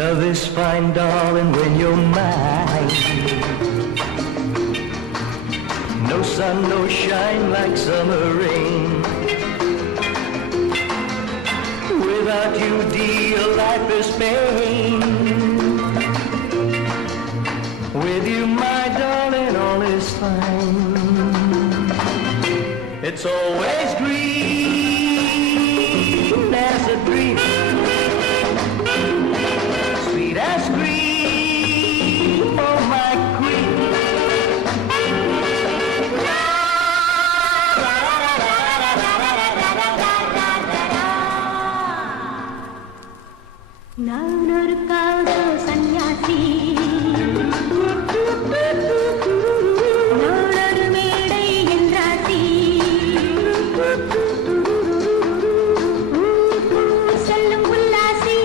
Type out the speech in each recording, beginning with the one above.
Love is fine, darling, when you're mine. No sun, no shine like summer rain. Without you, dear, life is pain. With you, my darling, all is fine. It's always green as a dream, sweet as cream, oh my queen. நானொரு காதல் சன்னியாசி, நானொரு மேடை என்றாசி, செல்லும் உல்லாசி,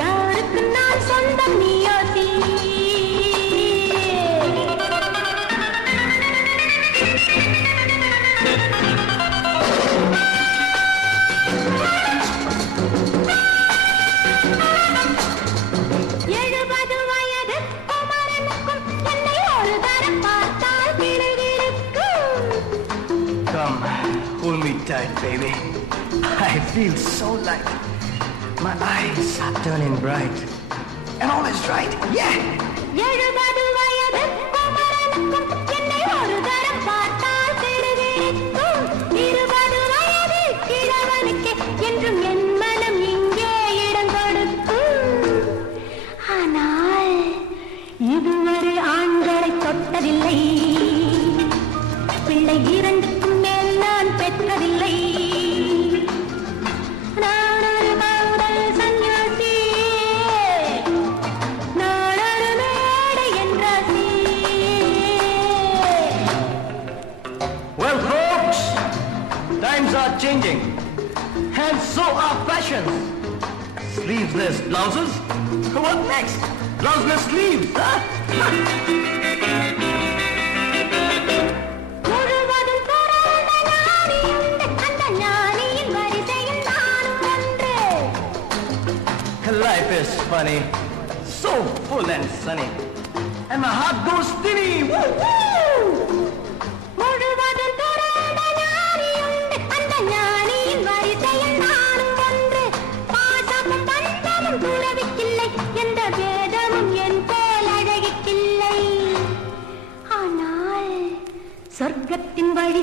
யாருக்கு நான் சொந்தம் நீயோசி. Come, hold me tight, baby. I feel so light. My eyes are turning bright. And all is right, yeah! இதுவரை ஆண்களை தொட்டதில்லை, பிள்ளை இரண்டுக்கும் மேல் நான் பெற்றதில்லை. நானொரு காதல் சன்னியாசி, நானொரு மேடை என்றாசி. Well, folks, times are changing. And so are fashions. Sleeveless blouses? What next? Blouseless sleeves, huh? Life is funny, so full and sunny, and my heart goes stinny. Woo, woo! சொர்க்கத்தின் வழி